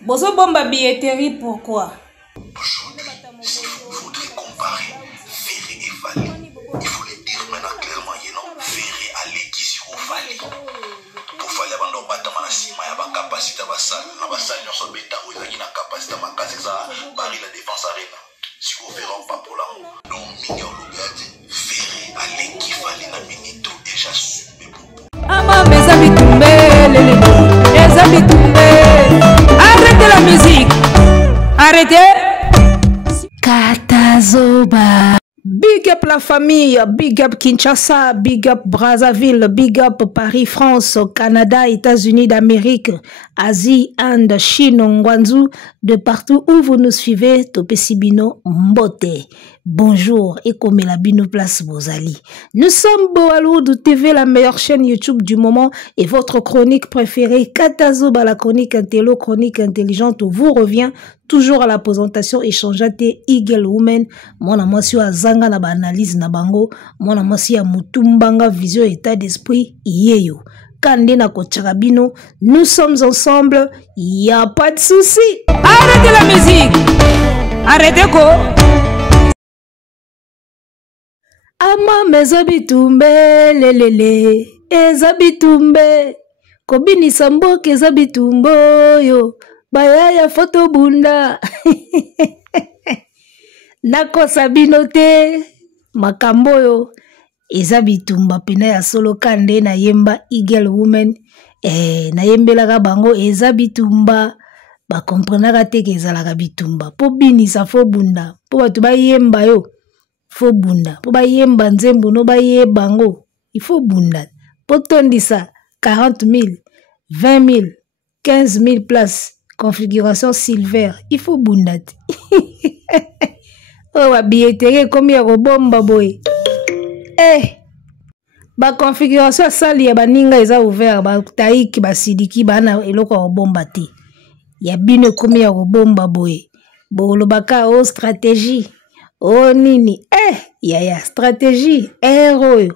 Bozo bomba billetterie, pourquoi? Aujourd'hui, si vous voudrez comparer Ferré et Fali, il faut le dire maintenant clairement, Ferré a l'équipe au Fali. Pour Fali, avant de battre la cima, il y a une capacité à basal. La basal, il y a une capacité à casser ça, barrer la défense arena. Si vous verrez pas pour l'amour. Donc, Mignon Lugadi, Ferré a l'équipe Fali na minito et j'assume. Ama mes amis tombés, les amis tombés. Arrêtez la musique. Arrêtez. Katazoba. Big up la famille, big up Kinshasa, big up Brazzaville, big up Paris, France, Canada, États-Unis d'Amérique, Asie, Inde, Chine, Ngwanzu, de partout où vous nous suivez, Topesibino Mbote. Bonjour et comme la Bino Place Bozali. Nous sommes Boaloudu TV, la meilleure chaîne YouTube du moment et votre chronique préférée, Katazoba, la chronique intello, chronique intelligente, vous revient toujours à la présentation échangeate Eagle Woman. Mon amosi wa zanga na ba analyse na bango, mon amosi ya mutumbanga vision état d'esprit yeyo. Kande na Kocharabino, nous sommes ensemble, y a pas de souci. Arrêtez la musique. Arrêtez quoi? Ama mezabitumbe lelele ezabitumbe kobini sambo kezabitumbo yo bayaya foto bunda nakosa bino te makambo yo ezabitumba pena ya solo kande na yemba Eagle Woman na yembelaka bango ezabitumba ba komprenaka te ke ezalaka bitumba po binisa fo bunda po bato bayemba yo faut bunda. Pour bayemba nzembo no baye bango. Il faut bunda. Pour tondisa 40 000, 20 000, 15 000 places. Configuration silver. Il faut bunda. Oh, ba billetterie comme ya robomba boy. Eh. Ba configuration sali ya baninga eza ouvert ba taiki ba sidiki bana eloko robomba te. Ya bino comme ya robomba boy. Bo lobaka o stratégie. Oh nini, yaya, stratégie, héros.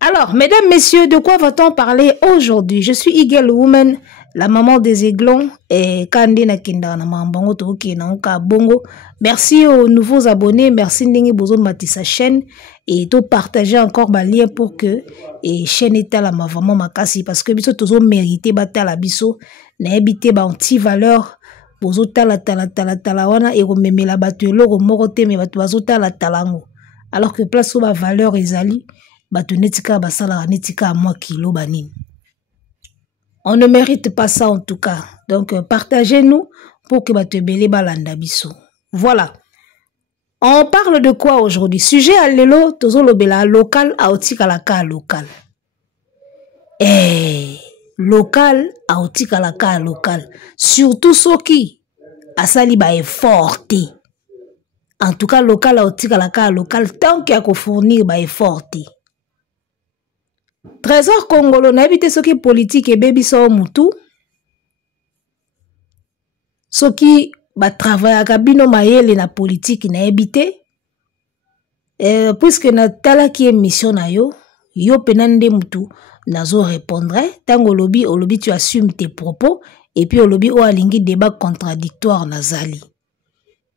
Alors, mesdames, messieurs, de quoi va-t-on parler aujourd'hui? Je suis Eagle Woman, la maman des aiglons, et Kandina Kinda na mambango toki na onka bongo. Merci aux nouveaux abonnés, merci Ndingi Bozo Mati sa chaîne, et to partager encore ma lien pour que et chaîne est la ma vraiment makasi, parce que biso tozo mérité bata la biso, na ebité ba anti valeur. Bozo tala wana et rememela batu eloko moko te me batu bazo tala talango alors que place où ba valeur ezali batu netika basala netika moi kilo banini. On ne mérite pas ça en tout cas. Donc partagez-nous pour que batu belé balanda biso. Voilà. On parle de quoi aujourd'hui? Sujet à lelo tozo lobela local a otika la ka local. Local a otika la ka local. Surtout ceux qui asali ba effort. En tout cas, local a otika la ka local tant qu'il y a qu'on fournir ba effort. Trésor Congolo na habité ceux qui politique et baby so mutu. Ceux qui ba travail à kabino mayele na politique na habité. Puisque na tala qui est mission na yo penande mutu. Nazo répondrait, tant au lobby tu assumes tes propos, et puis au lobby o alingi débat contradictoire nazali.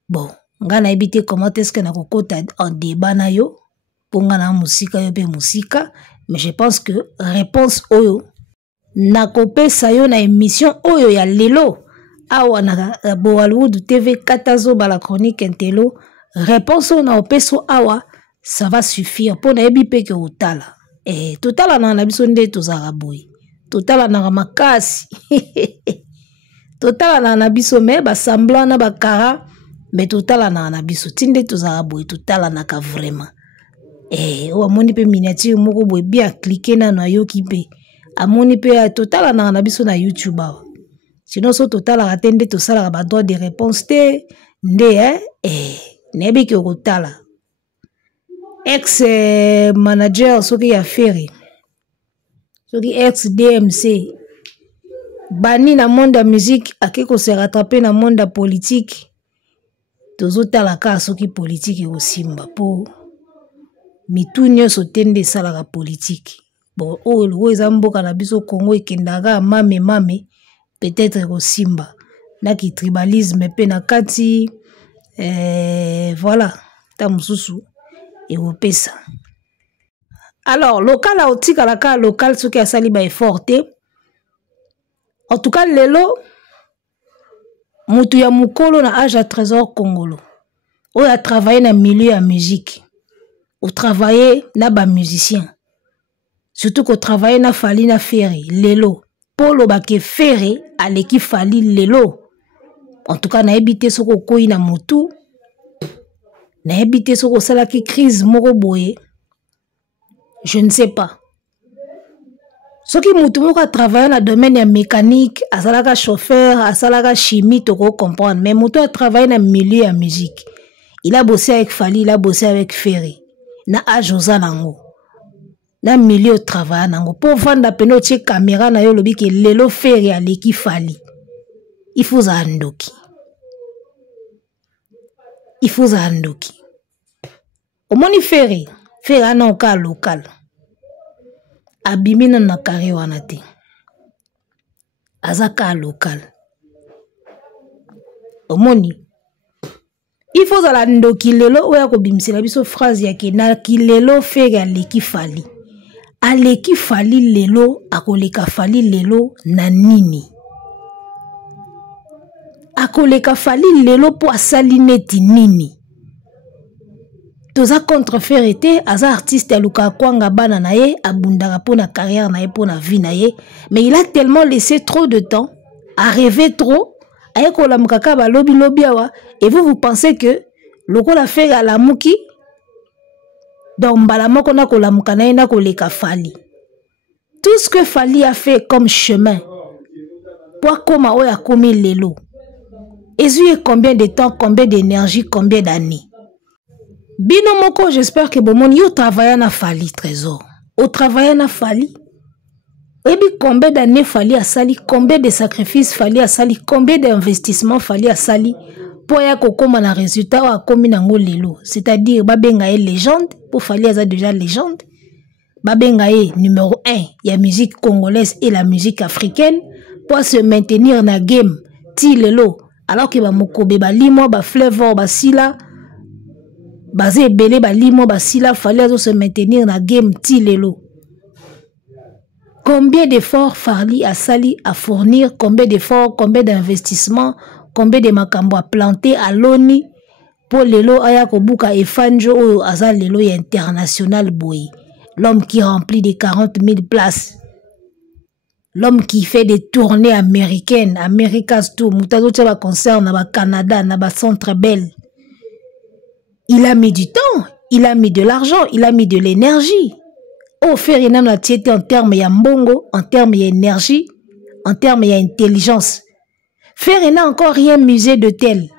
Bon, nga na ebité comment est-ce que na kokota en débat na yo, pour nga na musika yo pe musika, mais je pense que réponse oyo, na kopesa yo na émission oyo ya lelo, awa na Boaloudu TV Katazoba la chronique intello, réponse oyo na opeso awa, ça va suffire, pour na ebipe ke utala. Totala na biso nde tozara boy. Totala na makasi. Totala na biso me ba semblant na ba kara mais totala na biso tinde tozara boy totala na ka vraiment. O amoni pe miniature moko boy bien cliquer na yo ki pe. Amoni pe totala na biso na YouTube. Sinon so totala ratende to sala ba droit de réponse te nde nebi ki okotala. Ex-manager, ce qui a fait, ce qui ex-DMC, bani na monde de musique, à qui qu'on se rattraper dans le monde de politique, tous autres la cas, ce qui politique est aussi pour mitunyo sotende sala la politique. Bon, oh, le Zambo Kanabiso Congo et Kendaga, mame, peut-être au simba na ki tribalisme pe na kati voilà ta mususu et au pesa. Alors local a otika la ka local ce qui a sali ba effort. En tout cas lelo mutu ya mukolo na âge à Trésor Congolo. On a travaillé dans le milieu de musique. On travaillé na ba musicien. Surtout qu'on travaille na fali na ferry lelo. Polo ba ke ferry aleki fali lelo. En tout cas na ebité soko koi na mutu. Na ebité soko sala ki crise moko boye. Je ne sais pas. Ce qui mutu moko a travaillé dans le domaine de mécanique, a salaka chauffeur, a salaka chimie, tu comprendre. Mais mutu a travaillé dans le milieu de musique. Il a bossé avec Fali, il a bossé avec Ferry. Na ajoza nango. Na milieu de travail nango. Pour vendre peno tche caméra na yo lobi ke lelo Ferry aleki Fali. Il faut za andoki. Il faut za andoki. Omoni Ferry, Ferry ana oka local. Abimina na kare wana te. Azaka local. Omoni. Il faut la ndoki lelo oya ko bimsela biso phrase ya ke na ki lelo Ferry aleki Fali. Aleki Fali lelo akoleka Fali lelo na nini. Akoleka Fali lelo po asali neti nini. Toza contre Ferry te, aza artiste ya luka kwanga bana na ye, abundaka po na carrière na ye po na vie na ye, mais il a tellement laissé trop de temps, a rêvé trop, aye ko la mukaka ba lobi lobi awa, et vous pensez que loko la Ferry à la muki, donc mbala moko na ko la mukana ye na ko leka Fali. Tout ce que Fali a fait comme chemin, pour koma oya komi lelo, et combien de temps, combien d'énergie, combien d'années. Bino moko, j'espère que bon yo travaille na Fali Trésor. Au travail na Fali. Et puis combien d'années Fali a sali, combien de sacrifices Fali a sali, combien d'investissements Fali a sali pour ya kokoma na résultat wa komi nango lelo. C'est-à-dire babenga e légende, pour Fali a déjà légende. Babenga e numéro 1, il y a musique congolaise et la musique africaine pour se maintenir na game ti lelo. Alors que ba mokobe ba limo ba flavor ba sila basé belé ba limo ba sila fallait se maintenir na game ti lelo. Combien d'efforts Fali a sali à fournir, combien d'efforts, combien d'investissements, combien de makambo a planté à l'ONI pour lelo aya kobuka e fanjo aza lelo international boy. L'homme qui remplit des 40 000 places. L'homme qui fait des tournées américaines, America's Tour, Moutazo Tchaba concert, na ba Canada, na ba Centre Bell. Il a mis du temps, il a mis de l'argent, il a mis de l'énergie. Oh, faire une anatiété en termes y a mbongo, en termes y a énergie, en termes y a intelligence. Faire une encore rien musée de tel.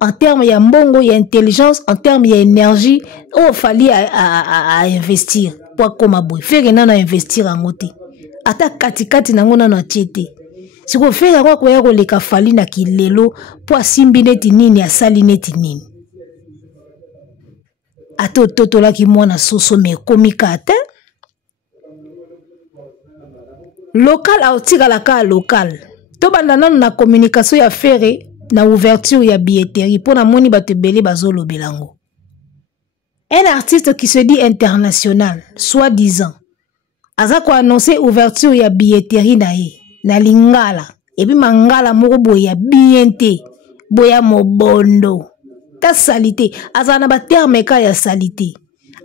En termes y a mbongo, y a intelligence, en termes y a énergie. Oh, fallait à investir. Pour comme aboy. Faire une investir en côté. Ata katikati nango na tiete. Si vous faites quoi ko yako leka Fali na kilelo po simbi neti nini asali neti nini. Ato toto la ki mwana soso me komika ate. Local a otika la ka local. To banda nanu na communication ya Ferry na ouverture ya billetterie pour na moni bato belé bazolo belango. Un artiste qui se dit international, soi-disant. Aza ko annoncer ouverture ya billetterie na ye na lingala et puis mangala moko boya bienté boya mobondo ta salité aza na ba terme ka ya salité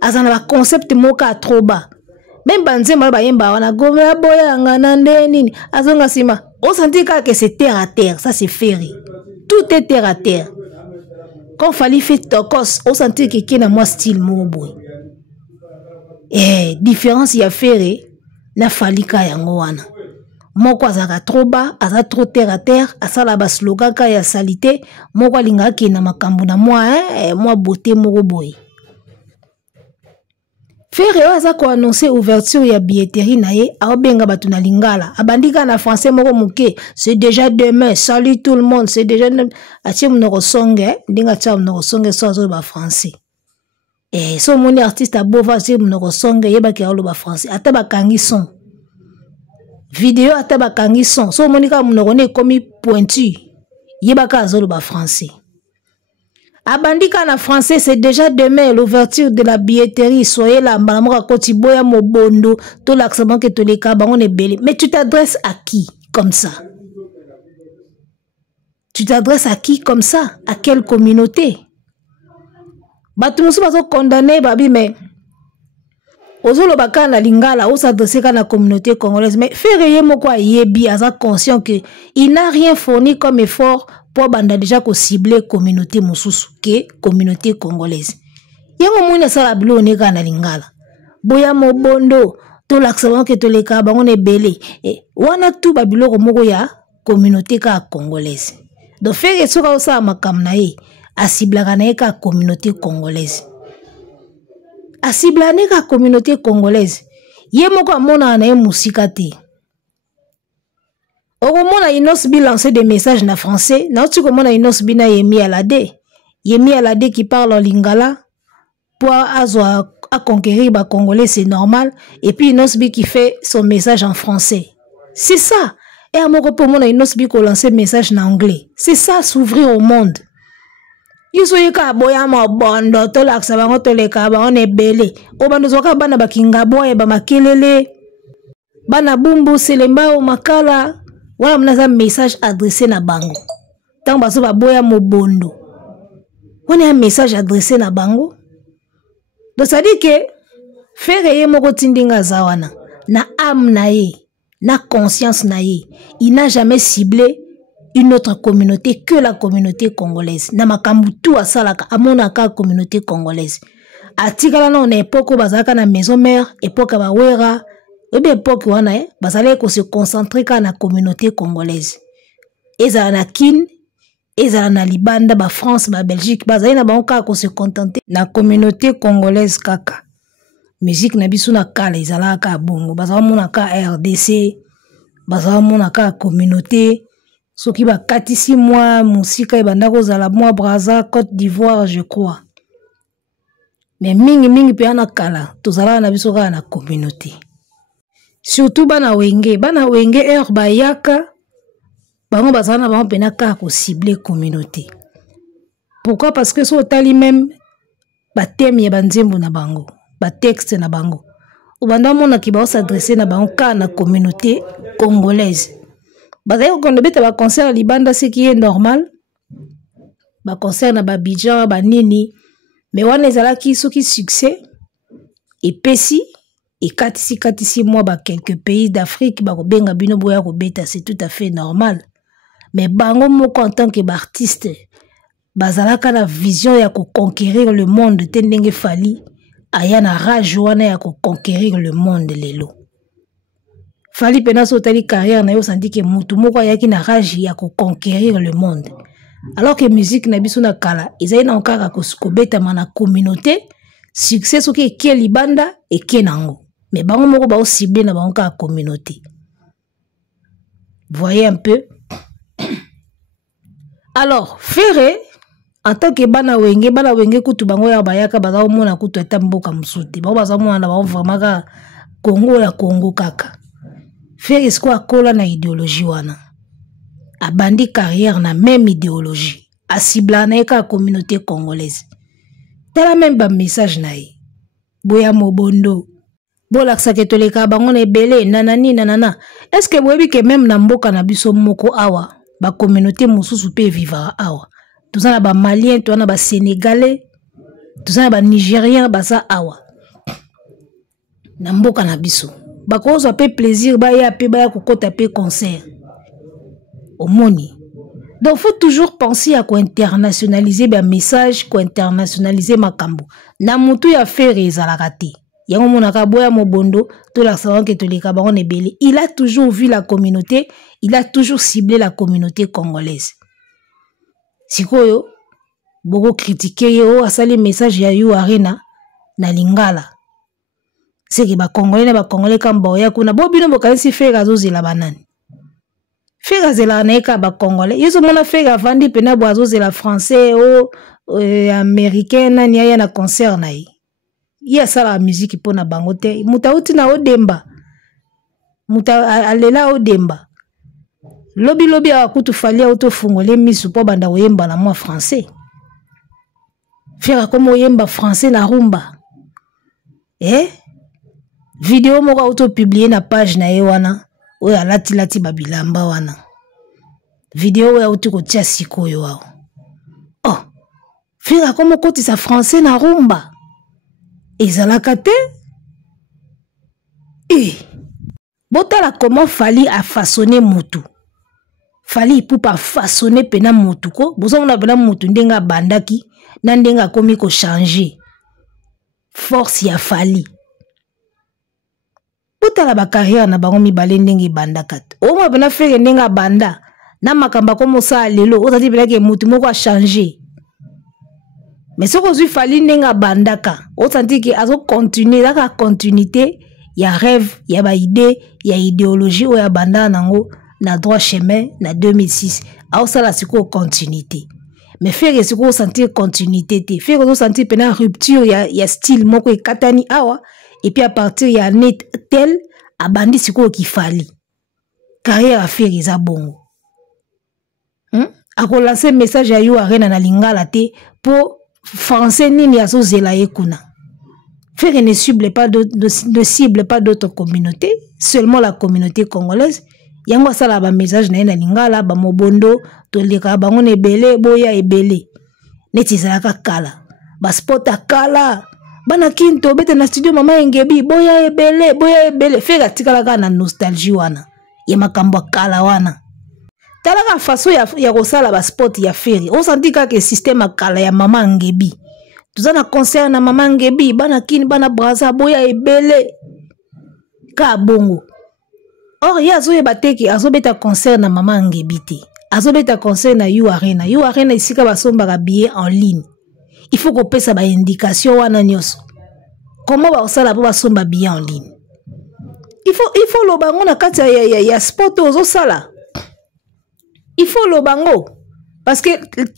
aza na ba concept moka trop bas même banzema ba yemba wana goma boya ngana ndeni azonga sima on sentit que c'est terre à terre, ça c'est Ferry, tout est terre à terre. Quand Fali fait tokos on sentit que kena moi style moko boy. Eh, différence ya Ferry na Fali ka yango wana. Moko azaka trop bas, aza trop terre à terre, asala ba slogan ka ya salité, moko linga ki na makambo na moi beauté moko boy. Ferry aza ko annoncer ouverture ya billetterie na ye, aobenga batu na lingala. Abandika na français moko muke, c'est déjà demain, salut tout le monde, c'est déjà atie mnoko songe, ndinga tia mnoko songe so azo ba français. Eh, so moni artiste a bova si mnoko songe yeba ki alo ba français, ata ba kangi son. Vidéo ata bakangi son. So monika munokone komi pointu. Yebaka azolo ba français. Abandika na français, c'est déjà demain l'ouverture de la billetterie. Soyez là, mbalamoka koti boya mobondo, to l'accent que to les cas, on est belé. Mais tu t'adresses à qui comme ça? Tu t'adresses à qui comme ça? À quelle communauté? Batumoussou baso condamné, babi, mais Ozolo baka na lingala, ou s'adresser à la communauté congolaise. Mais Ferreye moko yebi, aza conscient que il n'a rien fourni comme effort pour banda déjà ko cibler communauté mosusu ke communauté congolaise. Yango mounya sala bilo neka na lingala. Boya mobondo, to l'accent que to le ka bango ne belé. Et wana tout babilo ko moko ya communauté ka congolaise. Donc Ferreye soka osa makamna ye, a ciblaka na ka communauté congolaise. A ciblane ka communauté congolaise. Ye moko amona na ye musika te. Okomona Inosbi lancer des messages na français. Na tu komona Inosbi na Yemi Alade. Yemi Alade qui parle en lingala pour à conquérir ba congolais, c'est normal. Et puis Inosbi qui fait son message en français. C'est ça. Et à mon repos mona Inosbi qui lancer message en anglais. C'est ça, s'ouvrir au monde. Yuso yeka boya ma bondo to laksa bango to leka ba on ebele. O bando zoka bana bakinga boye ba makelele. Bana bumbu selemba o makala. Wala mnaza message adressé na bango. Tant baso ba boya mo bondo. On a un message adressé na bango. Donc ça dit que Ferreye moko tindinga zawana na âme na ye, na conscience na ye. Il n'a jamais ciblé une autre communauté que la communauté congolaise. Na makambu tout à salaka amona ka communauté congolaise. Atikala na on époque bazaka na maison mère, époque ba wera. Et bien, époque, on a se concentrer sur la communauté congolaise. Eza na kin, eza na Libanda, ba France, ba Belgique, ba zaina ba onka ko se contenter na communauté congolaise kaka. Musique na biso na kala ezala ka bongo, ba mona ka RDC, ba mona ka communauté. Soki ba katisi moi musika ebanda ko zala moi Brazza, Côte d'Ivoire, je crois. Mais mingi pe na kala, tozala na biso ka na communauté. Surtout bana wenge heure bayaka bango bazana bango penaka ko cibler communauté. Pourquoi? Parce que so tali même ba thème ya banzembo na bango, ba texte na bango. O banda mona ki ba s'adresser na bango ka na communauté congolaise. Bazay ko ndebeta ba concert Libanda ce qui est normal. Ba concert na ba Abidjan ba nini. Mais wana ezala ki soki succès et pesi et katisi moi ba quelques pays d'Afrique ba ko benga bino boya ko beta, c'est tout à fait normal. Mais bango moko en tant que artiste bazalaka na vision ya ko conquérir le monde tendenge fali aya na rage wana ya ko conquérir le monde lelo. Fali pena so tali carrière na yo senti que mutu moko ayaki na rage ya ko conquérir le monde. Alors que musique na biso na kala ezali na okaka ko beta mana communauté succès soki ke Libanda et ke nango. Mais bango moko ba ciblé na bango ka communauté. Voyez un peu. Alors, Ferreye en tant que bana wenge kutu bango ya bayaka baza mona kutu eta mboka musuti. Bango baza mona na bango vraiment ka Congo ya Congo kaka. Ferreye sko akola na idéologie wana. Abandi carrière na même idéologie. A cibla na ka communauté congolaise. Tala même ba message na ye. Boya mobondo. Bola ksake toleka bango ne belé nanani nanana. Est-ce que boyebi que même na mboka na biso moko awa ba communauté mususu pe vivra awa. Tuzana ba malien, tuzana ba sénégalais, tuzana ba nigérien basa awa. Na mboka na biso. Ba kozo pe plaisir ba ya pe ba ya kokota pe concert. Omoni. Donc faut toujours penser à ko internationaliser ba message, ko internationaliser makambo. Na mutu ya Ferreye ezalaka te. Yango monaka boya mobondo to la savant que to les cabarons ne belé. Il a toujours vu la communauté, il a toujours ciblé la communauté congolaise. Sikoyo boko critiquer yo asali message ya yu arena na lingala. C'est que ba congolais kamba oya kuna bo bino bokanisi Ferreye azozela banani. Ferreye azela na eka ba congolais. Yeso mona Ferreye avandi pena bo azozela français o américain na ni ya na concert na yi. Il y a ça la musique pour na bangote. Mutauti na odemba. muta alela odemba lobi akutu fali auto fungole misu po banda oyemba na moi français faire comme oyemba français na rumba vidéo moko auto publier na page na ye wana oyo alati babilamba wana vidéo oyo auto kotia sikoyo wao faire comme okotisa français na rumba ezalaka te botala comment Fally a façonné mutu Fally Ipupa façonné pena mutu ko bozomona pena mutu ndenga bandaki na ndenga komi ko changer force ya Fally botala ba carrière na bango mibale ndenge bandaka o mo pena fere ndenga banda na makamba komo sa lelo ozati pena ke mutu moko a changer mais ce que Fally ndenga bandaka ozati ke azo continuer la continuité ya rêve ya ba idée ya idéologie o ya banda nango na droit chemin na 2006 a ça la siko continuité mais faire siko sentir continuité te faire ko sentir pena rupture ya style moko ekatani awa et puis à partir ya net tel abandi siko ki Fally carrière à faire eza bongo a ko lancer message ya yo arena na lingala te pour français nini aso zela ekuna. Faire ne cible pas d'autres communautés, seulement la communauté congolaise. Yango sala ba message na ina lingala ba mobondo to leka bango ne belé boya ebele. Neti zalaka kala. Ba spot kala. Bana kinto bete na studio mama Engebi boya ebele. Faire tikala na nostalgie wana. Ye makambo kala wana. Talaka façon ya kosala ba spot ya Ferry. On senti que système kala ya mama Engebi. Tout ça na concert na mama Ngebi bana kini bana braza boya ebele ka bongo or ya zo yebateki azobeta concert na mama Ngebi te azobeta concert na You Arena isika basomba ka billet en ligne il faut qu'on pesa ba indication wana nyoso comment ba osala po basomba billet en ligne il faut lo bango na kati ya sport ozo sala il faut lo bango parce que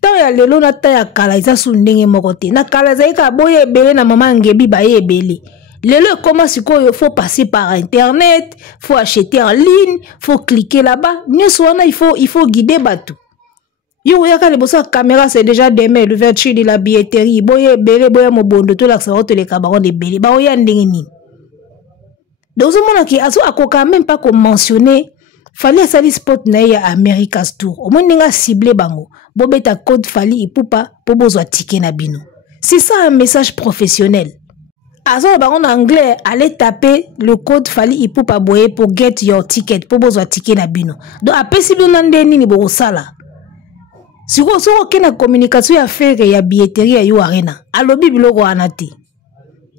tant ya lelo na ta ya kala isa su ndenge moko te na kala zaika boye ebele na mama Ngebi ba ebele lelo comment sikoyo faut passer par internet faut acheter en ligne faut cliquer là-bas nyoso wana il faut guider batu yo yaka le bossa caméra c'est déjà demain l'ouverture de la billetterie boye ebele boye mobondo to la sa to le kabaron de belé ba oya ndenge nini donc ce monde qui aso akoka même pas qu'on mentionner Fally a sali spot na ya America's Tour. Au moins n'enga ciblé bango. Bobeta code Fally Ipupa po bozwa ticket na bino. C'est ça un message professionnel. Azo bango en anglais, allez taper le code Fally Ipupa boye pour get your ticket po bozwa ticket na bino. Donc après si bino nde nini bo sala. Siko so kena communication ya faire ya billetterie ya You Arena. Alobi biloko anati.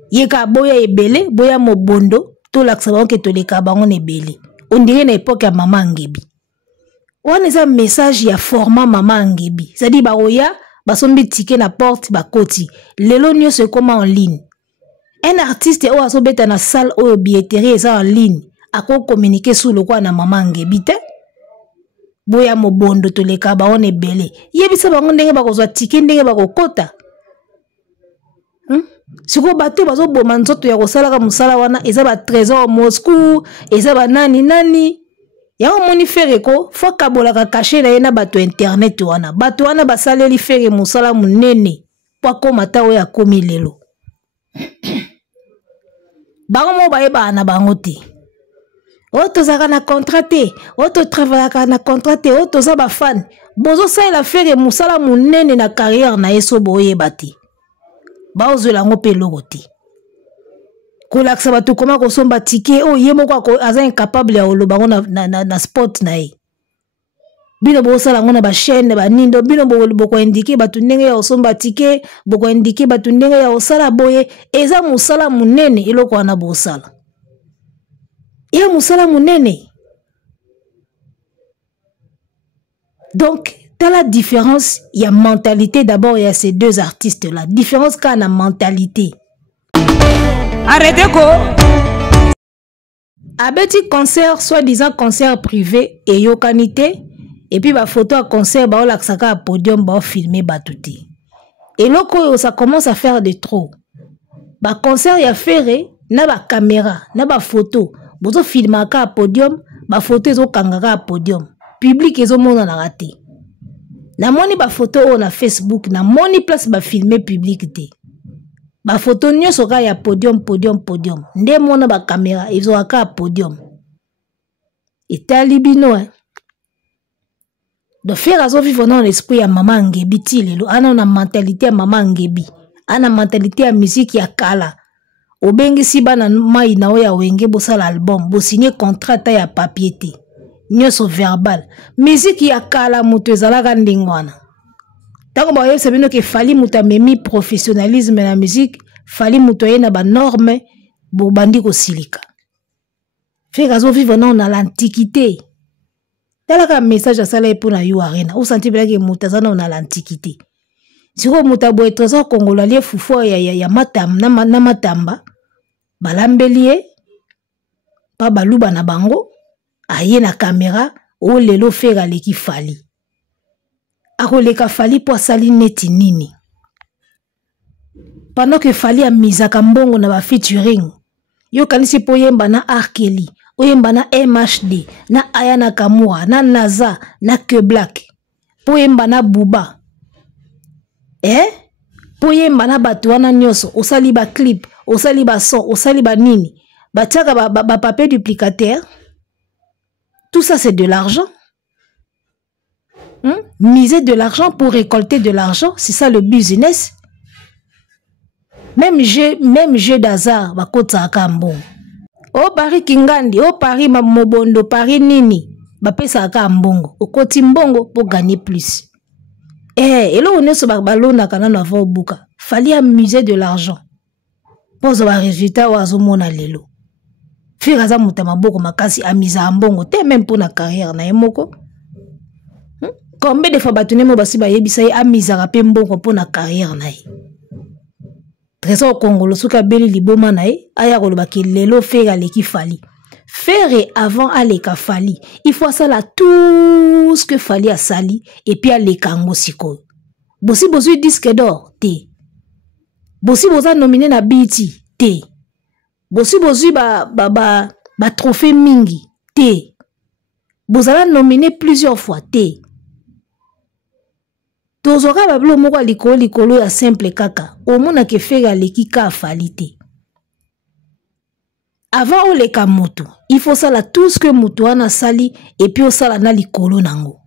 Yeka boya ebele, boya mobondo, to laksa bango ke to leka bango nebele. On dirait na époque ya mama Ngebi. On a un message ya format mama Ngebi. C'est-à-dire ba oya ba sombi ticket na porte ba koti. Lelo nyo se comment en ligne. Un artiste o aso beta na salle o billetterie ça en ligne. Ako communiquer sous le quoi na mama Ngebi te. Boya mobondo to leka ba on ebele. Yebisa ba ndenge ba kozwa ticket ndenge ba kokota. Siko bato bazo boma nzoto ya kosala ka musala wana eza ba trésor Moscou eza ba nani ya moni fere ko fo kabola ka cacher na yena bato internet wana basaleli fere musala munene po komata oya komi lelo bango mo bayeba na bango te oto zaka na contraté oto travaillaka na contraté oto za ba fan bozo sala fere musala munene na carrière na yeso boyeba te baozo lango pe logoti kolaksa batu koma kosomba ticket o ye moko aza incapable ya oloba na sport na ye bino bo sala ngona ba chaîne ba nindo bino bo ko indiquer batu ndenge ya osomba ticket bo ko indiquer batu ndenge ya osala boye eza musala munene eloko wana bo sala ya musala munene donc t'as la différence, il y a mentalité d'abord, il y a ces deux artistes-là. Différence quand on a mentalité. Arrêtez quoi? Abeti concert, soi-disant concert privé et yokanité, et puis bah photo à concert, bah on l'aksaka à podium, bah on filmer bah tout. Et là ça commence à faire de trop. Bah concert y a ferré, na ba caméra, na ba photo. bozo filmaka à podium ba photo ezo kangaka à podium public ezo mona na raté na moni ba photo o na Facebook na moni place ba filmer public te ba photo nyonso ka ya podium nde mona ba caméra ezo aka à podium etali bino de faire azo vivre dans l'esprit ya maman Ngebi ti lelo ana na mentalité ya maman Ngebi ana mentalité ya musique ya kala obengisi bana mai na oya wenge bosala album bo signer contrat ta ya papier te nyonso verbal musique ya kala mutu ezalaka ndingwana tango ba yebisa bino ke fali mutu amemi professionnalisme na musique fali mutu aye na ba norme bo bandi kosilika fait azo vivre dans l'antiquité. Talaka message à sala pour na yo arena. Ou senti bien que mutazana on a l'antiquité. Si ko mutabo et trésor congolais fufo ya matam na matamba balambelie pa baluba na bango aye na caméra o lelo fera leki fali. Akoleka fali po sali neti nini. Pendant que fali a misaka mbongo na ba featuring. Yo kanisi po yemba na Arkeli. Oyemba na MHD, na Aya Nakamura, na Naza, na Que Black. Poyemba na Buba. Poyemba na Batuana Nyoso, osali ba clip, osali ba son, osali ba nini. Batiaka ba papier duplicateur. Tout ça c'est de l'argent. Miser de l'argent pour récolter de l'argent, c'est ça le business. Même jeu d'hasard, bakota akambo. O Paris Kingandi, o Paris Mobondo, Paris Nini, bapesa aka mbongo, okoti mbongo pour gagner plus. Et là on est sur balona kana na va buka. Fallait amuser de l'argent. Pour avoir résultat wazo mona lelo. Firaza mutama boko makasi amisa mbongo te même pour na carrière na yemoko. Combien de fois batune mo basi ba yebisa ye amisa rapé mbongo pour na carrière na ye. Trésor Congolo suka beli liboma nae aya koloba ki lelo fera leki fali. Faire avant aleka fali. Il faut ça là tout ce que fali a sali et puis aleka ngo siko. Bosi bosi disque d'or te. Bosi bosa nominé na BET te. Bosi bosi ba trophée mingi te. Bosala nominé plusieurs fois te. Tozoka bablo moko likolo ya simple kaka. Omona ke fera leki ka falite. Avant oleka moto, il faut ça là tout ce que moto ana sali et puis osala na likolo nango.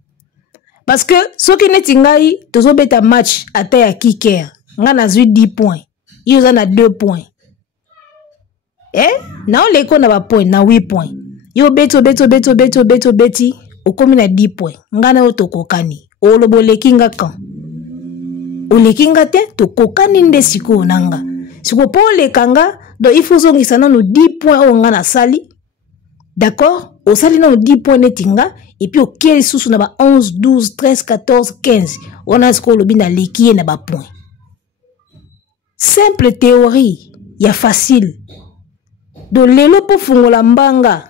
Parce que soki neti ngai tozo beta match ata ya kicker, nga na zui 10 points. Yoza na 2 points. Na oleko na ba point na 8 points. Yo beti okomi na 10 points. Nga na otokokani. Olobo lekinga kan. Olekinga te to kokani nde siko nanga. Siko po lekanga do il faut zongisa na no 10 points o nga na sali. D'accord? O sali na no 10 points netinga et puis o keli susu na ba 11, 12, 13, 14, 15. On a siko lobi na lekiye na ba point. Simple théorie, ya facile. Do lelo po fungola mbanga.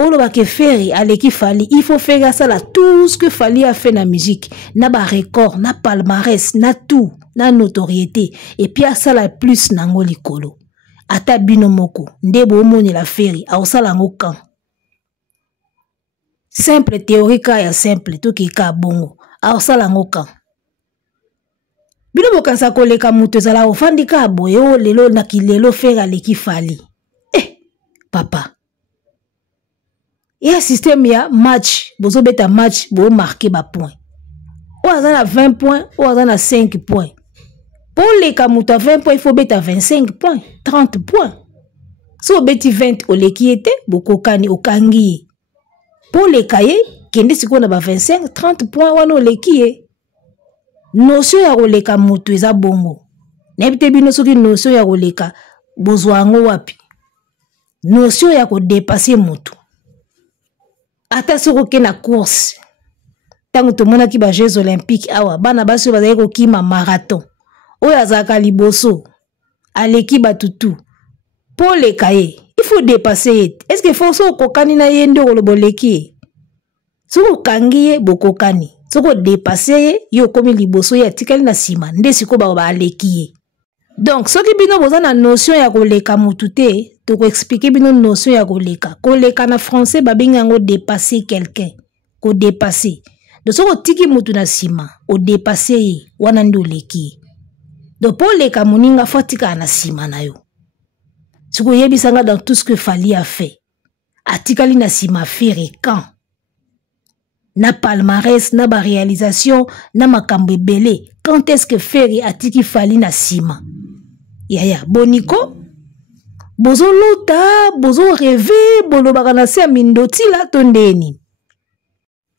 Olo ba ke feri aleki fali, il faut faire ça là tout ce que fali a fait na musique, na ba record, na palmarès, na tout, na notoriété et puis ça la plus nango likolo. Ata bino moko, ndebo omoni la feri, a osala ngo kan. Simple théorie ka ya simple, to ki ka bongo, a osala ngo kan. Bino bokansa koleka mutu ezala ofandi ka boye o lelo na kilelo feri aleki fali. Papa. Il y a un système, il y a match. Bozo beta match, bo marquer ba point. Ou azan a 20 points, ou azan a 5 points. Pour les kamuta 20 points, il faut beta 25 points, 30 points. So beti 20 o leki ete, boko kani o kangi. Pour les kaye, kende siko na ba 25, 30 points wano leki e. Notion ya roleka mutu eza bongo. Nebite bino soki notion ya roleka, bozo ango wapi. Notion ya ko dépasser mutu. Ata soko na course. Tango to mona ki ba Jeux Olympiques awa bana baso bazali ko kima marathon. Oya zaka liboso. Aleki batutu. Pour les cahiers, il faut dépasser. Est-ce que faut so kokani na yende oloboleki? Soko kangiye bokokani. Soko dépasser yo komi liboso ya tikali na sima nde siko ba aleki. Donc soki bino boza na notion ya koleka mutute, toko expliquer bino notion ya koleka. Koleka na français babinga ngo dépasser quelqu'un. Ko dépasser. Donc soko tiki mutu na sima, o dépasser ye, wana ndi oleki. Donc pour leka muninga fatika na sima na yo. Siko yebisanga dans tout ce que Fally a fait. Atikali na sima faire quand? Na palmarès, na ba réalisation, na makambo ebele. Quand est-ce que Ferry atiki Fally na sima? Yaya, boniko? Bozo lota, bozo rêver, bolo bakanasi ya mindoti la tondeni.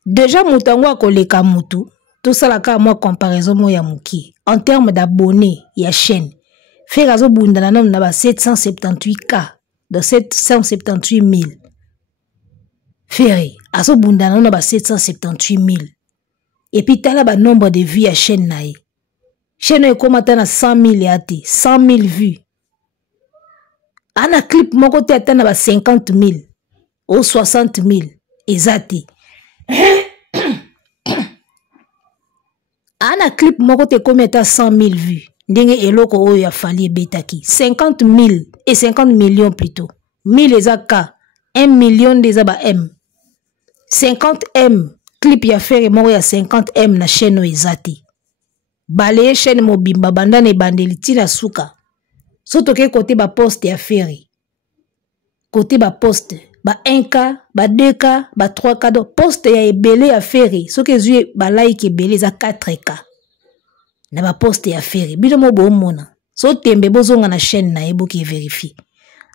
Déjà mutango akoleka mutu, tout ça la ka moi comparaison mo ya muki. En termes d'abonnés, ya chaîne. Ferry azo bundana nom na ba 778K, de 778 000. Ferry azo bundana nom na ba 778 000. Et puis tala ba nombre de vues à chaîne nae. Chaîne est comme atteint 100 000 yate, 100 000 vues. Ana clip mon côté atteint 50 000 ou 60 000 ezate. Ana clip mon côté comme atteint 100 000 vues. Ndenge eloko oyo ya Fally betaki 50 000 et 50 millions plutôt. 1000 ezaka 1 million des aba M. 50 M clip ya Ferry moko ya 50 M na chaîne ezate. Baleye chaîne mobimba bandane bandeli tina suka. Soto ke côté ba poste ya Ferry. Côté ba poste ba 1K, ba 2K, ba 3K do poste ya ebele ya Ferry. Soke zue ba like ebele za 4K. Na ba poste ya Ferry. Bino mo bo mona. So tembe bozonga na chaîne na ebo ki vérifie.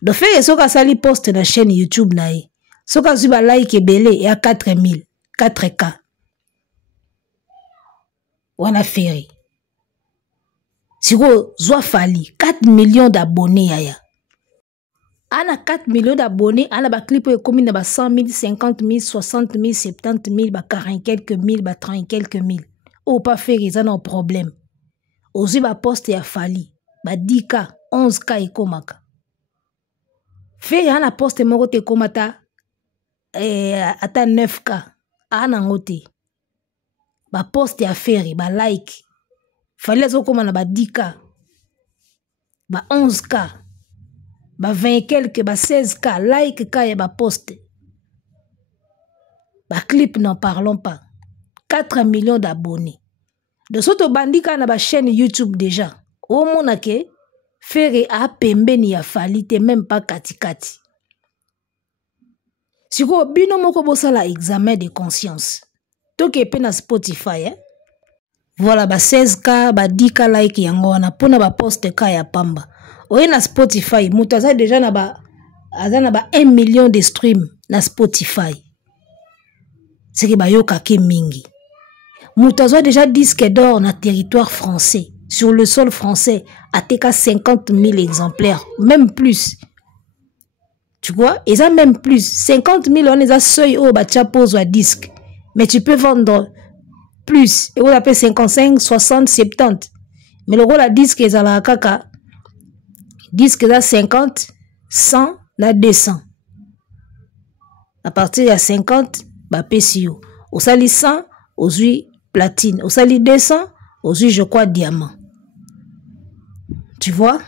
Do Ferry soka sali poste na chaîne YouTube na e. Soka zue ba like ebele ya 4000, 4K. Wana Ferry. Siko zwa Fally 4 millions d'abonnés yaya. Ana 4 millions d'abonnés, ana ba clip e komi na ba 100 000, 50 000, 60 000, 70 000, ba 40 quelques mille, ba 30 quelques mille. Ou pas Ferry ça non problème. Ozi ba poste ya Fally, ba 10K, 11K e komaka. Ferry ana poste moko te komata ata 9K. Ana ngote. Ba poste ya Ferry, ba like. Fallait zo koma na ba 10K, ba 11K, ba 20 quelques, ba 16K, like ka ya ba poste. Ba clip n'en parlons pas. 4 millions d'abonnés. De soto bandika na ba chaîne YouTube déjà. Au monake, Ferry a pembeni ya Fally te même pas katikati. Siko bino moko bosala examen de conscience. Toke pe na Spotify, hein? Voilà, ba 16K, ba 10K like yango wana pona ba poste ka ya pamba. Oye na Spotify, mutu aza déjà na ba 1 million de stream na Spotify. C'est que ba yoka ke mingi. Mutu aza déjà disque d'or na territoire français, sur le sol français, ateka 50 000 exemplaires, même plus. Tu vois, et ça même plus. 50 000 on les a seuil au ba pose à disque. Mais tu peux vendre plus, et on appelle 55, 60, 70. Mais le rôle à disque est à la kaka. Disque là 50, 100, là 200. À partir de 50, bah PCO. Au sali 100, aux huiles platine. Au sali 200, aux huiles je crois diamant. Tu vois?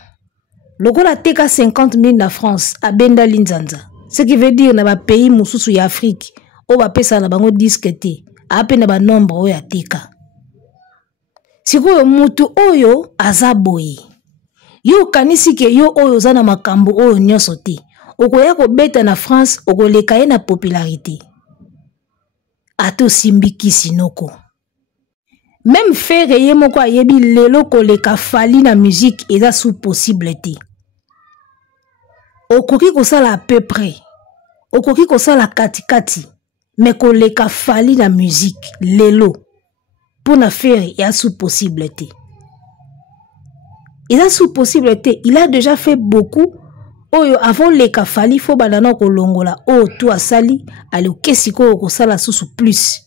Le rôle à TK 50 000 na France, à Benda Linzanza. Ce qui veut dire dans le pays Moussou y Afrique, on va payer ça dans le disque T. A peine ba nombre oyo ateka. Siko mutu oyo azaboyi. Yo kanisi ke yo oyo zana makambo oyo nyonso te. Okoya ko beta na France, okoleka ye na popularité. Ato simbiki sinoko. Même Ferry ye moko ayebi lelo koleka Fally na musique eza sous possible te. Okoki kosala à peu près. Okoki kosala katikati. Mais koleka Fally la musique, lelo, pour na Ferry, il y a sous possibilité. Il a sous possibilité, il a déjà fait beaucoup. Oh, avant leka Fally, faut badana kolongola. Oh, toi sali, ale kesiko ko sala sous plus.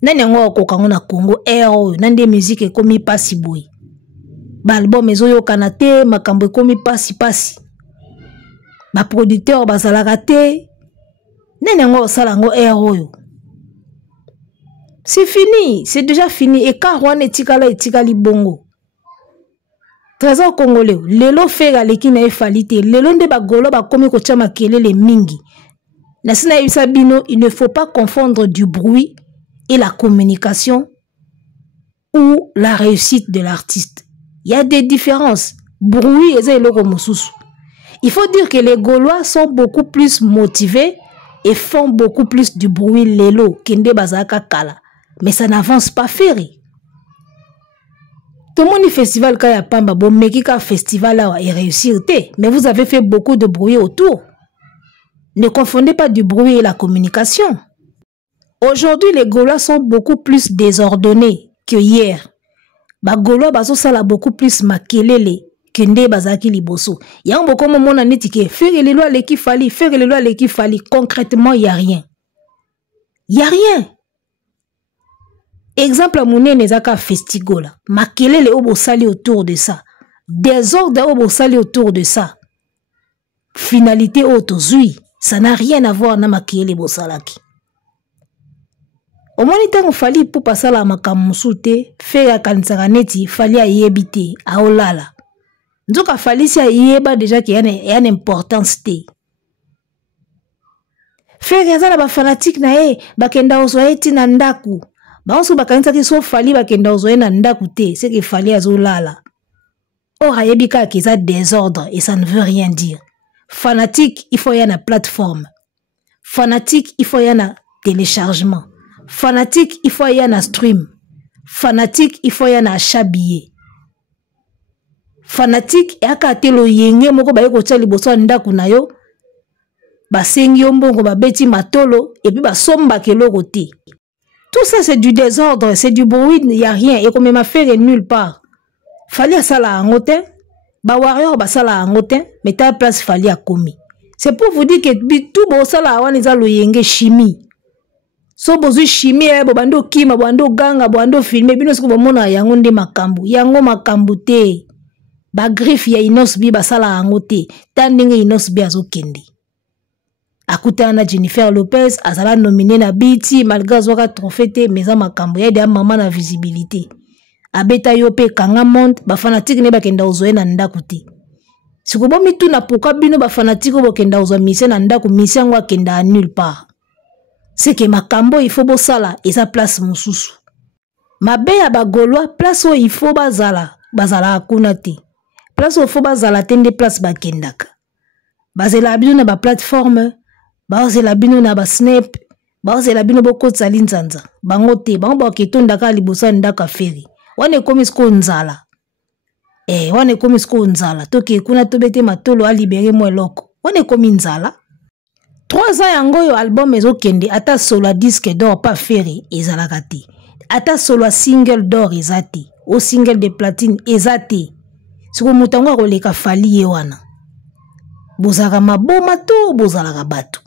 Nani ngo ko kango na Congo, oh, nande musique e komi pasi boy. Ba album ezoyo kanate, makambo komi pasi. Ba producteur bazalaka te. Nenengo salango oyo. C'est fini, c'est déjà fini. Et quand on est tikala et tikali bongo. Trésor congolais, lelo fera leki na efalite, lelo nde bagolo bakomi ko tia makelele mingi. Nasina yebisa bino, il ne faut pas confondre du bruit et la communication ou la réussite de l'artiste. Il y a des différences. Bruit et eloko mosusu. Il faut dire que les Gaulois sont beaucoup plus motivés et font beaucoup plus du bruit lelo kende bazaka kala. Mais ça n'avance pas Ferry. Tout le monde festival kaya pamba bon mekika festival là et réussir té, mais vous avez fait beaucoup de bruit autour. Ne confondez pas du bruit et la communication. Aujourd'hui, les Gaulois sont beaucoup plus désordonnés que hier. Ba Gaulois bazo sala beaucoup plus makelele que nde bazaki liboso. Ya mboko mona netike faire les lois les qui fali, faire les lois les qui fali. Concrètement, il y a rien. Il y a rien. Exemple mouné nezaka festigola. Makelele obo sali autour de ça. Désordre obo sali autour de ça. Finalité autozui. Ça n'a rien à voir na makelele bosalaki. Au moins il fali pour passer la makamusute, faire kansaka neti fali a yebite a olala. Nzoka fali si a yeba déjà qu'il y a une importance te. Faire yazala ba fanatique na bakenda ozoe ti na ndaku. Ba onso bakanisa ki so fali bakenda ozoe na ndaku te, c'est que fali azolala. Or ayebika ki za désordre et ça ne veut rien dire. Fanatique, il faut y avoir plateforme. Fanatique, il faut y avoir téléchargement. Fanatique, il faut y avoir stream. Fanatique, il faut y avoir achat billet. Fanatique, et akate lo yenge moko ba yeko tsa liboso ndaku na yo. Ba sengi mbongo ba beti matolo et puis ba somba keloko te. Tout ça c'est du désordre, c'est du bruit, il y a rien et comme ma faire nulle part. Fallait ça la angote. Ba warrior ba sala angote, mais ta place fallait à commis. C'est pour vous dire que tout bo sala wan eza lo yenge chimie. So bozu chimie bo bando kima, bando ganga, bando filmer, bino siko bomona yango nde makambu. Yango makambu te. Ba griffe ya inosbi ba sala angote, tandenge inosbi azokende. Akutana Jennifer Lopez azala nominé na BET malgré zwaka trophée te, mais za makambu ya de maman na visibilité. Abeta yope kanga monde ba fanatique ne bakenda ozoe na ndaku te. Sikobo mitu na pourquoi bino ba fanatique bokenda ozo mission na ndaku mission ngwa kenda nulle part. C'est que makambo il faut bosala et sa place mususu. Mabe ya ba Gaulois place où il faut bazala akuna te. Place où il faut bazala tende place bakendaka. Bazela bino na ba plateforme, bazela bino na ba snap, bazela bino bokotsa linzanza. Bango te, bango baketonda ka libosa ndaka Ferry. Wane komi sko nzala. Wane komi sko nzala. Toke kuna tobete matolo a libéré moi loko. Wane komi nzala. 3 ans yango yo album ezo kende ata solo disque d'or pas Ferry ezalaka te. Ata solo single d'or ezate. O single de platine ezate. Siko mutango koleka fali ye wana. Bozaka maboma to bozalaka bato.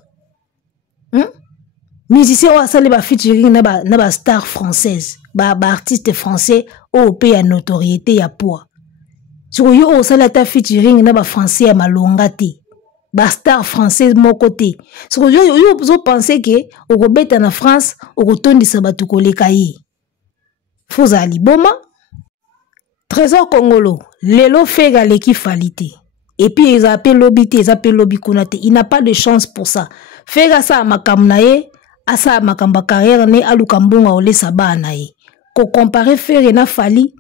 Musicien wa sali ba featuring na ba star française. Ba artiste français au pays à notoriété ya poids. Siko yo o sala ta featuring na ba français ya malonga te. Ba star française moko te. Siko yo zo penser que o ko beta na France o ko tondisa batu koleka ye. Foza liboma. Trésor Congolo, lelo fega leki falite. Et puis ils appellent lobby te, ils appellent lobby kunate. Il n'a pas de chance pour ça. Fega sa makamnaye, asa makamba carrière ne alukambonga ole sabanaye. Ko comparer Ferry na fali.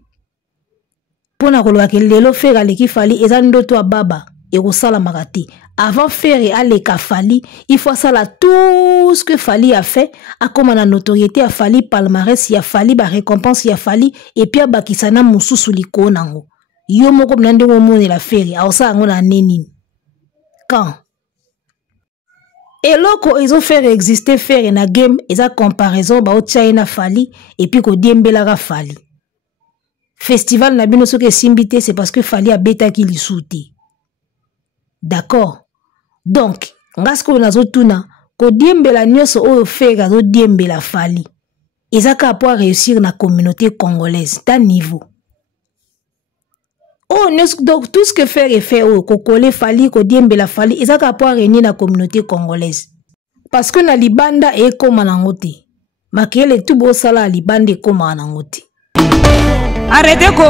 Pona koloba ke lelo fega leki fali eza ndoto a baba et ko sala makati. Avant Ferry aleka fali, il faut sala tout ce que Fali a fait, a comme la notoriété a fali palmarès, il a fali ba récompense, il a fali et puis bakisana mususu liko nango. Yo moko mnande mone la Ferry, a osa ngo na neni. Quand et loko ils ont fait exister Ferry na game, ils a comparaison ba China fali et puis ko diembela ga fali. Festival na bino soke simbité, c'est parce que Fali a beta ki li souti. D'accord. Donc, ngasko nazo tuna ko diembela nyoso oyo Ferry zo diembela Fali. Ezaka pour réussir na communauté congolaise ta niveau. Oh, donc tout ce que Ferry fait au kokole Fali ko diembela Fali ezaka pour réunir na communauté congolaise. Parce que na libanda e koma nangote. Makele tout bo sala libanda e koma nangote. Arrêtez ko